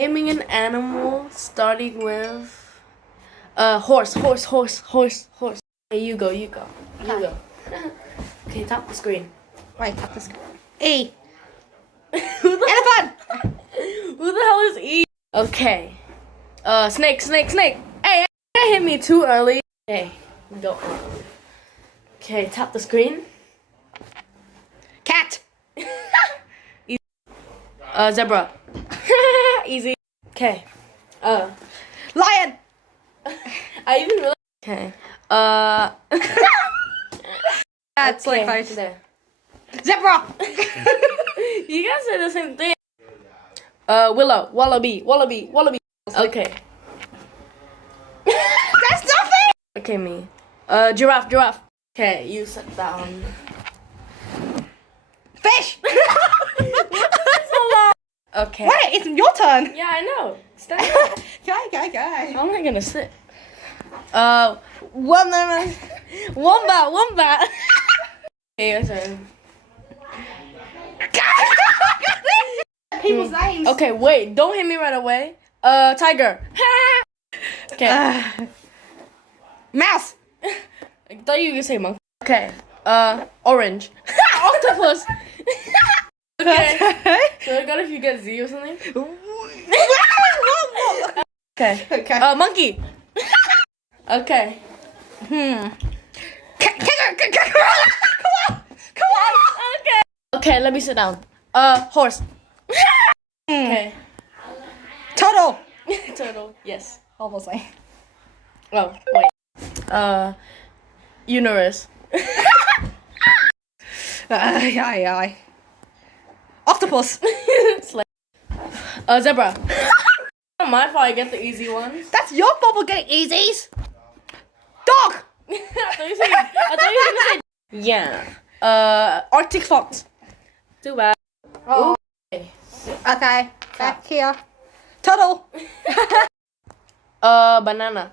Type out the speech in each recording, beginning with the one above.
Naming an animal starting with horse. Hey, you go. Okay, tap the screen. Right, tap the screen. E. Who the Elephant. Who the hell is E? Okay. Snake. Hey, that hit me too early. Okay, go. Okay, tap the screen. Cat. Easy. Zebra. Easy. Okay. Lion. I even really. Okay. That's okay, like close. there. Zebra. You guys say the same thing. Willow. Wallaby. Okay. That's nothing. Okay, me. Giraffe. Okay, you sit down. Fish. Okay. Wait, it's your turn. Yeah, I know. Stand. Go. How am I gonna sit? Wombat. Okay, your turn. People's names. Okay, wait. Don't hit me right away. Tiger. Okay. Mouse. I thought you were gonna say monkey. Okay. Orange. Octopus. Okay. So I got if you get Z or something. Okay. Monkey. Okay. Come on. Okay. Okay, let me sit down. Horse. Okay. Turtle. Turtle. Yes. Obviously. Oh, wait. Uterus. Yeah. Octopus. Zebra. Not my fault I get the easy ones. That's your fault for getting easies. Dog. I thought you were gonna say yeah. Arctic fox. Too bad. Oh. Okay. Okay. Back here. Turtle. Banana.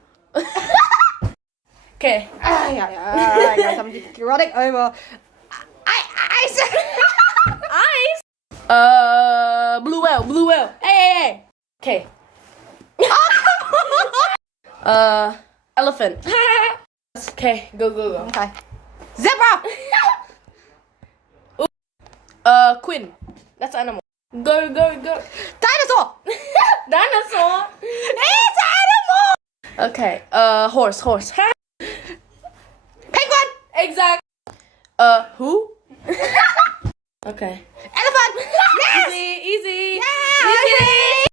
Okay. Yeah. Guys, I'm running over. Ice. Ice. Blue whale. Hey. Okay. Elephant. Okay, go. Okay. Zebra. Queen. That's animal. Go. Dinosaur. Dinosaur. It's animal. Okay. Horse.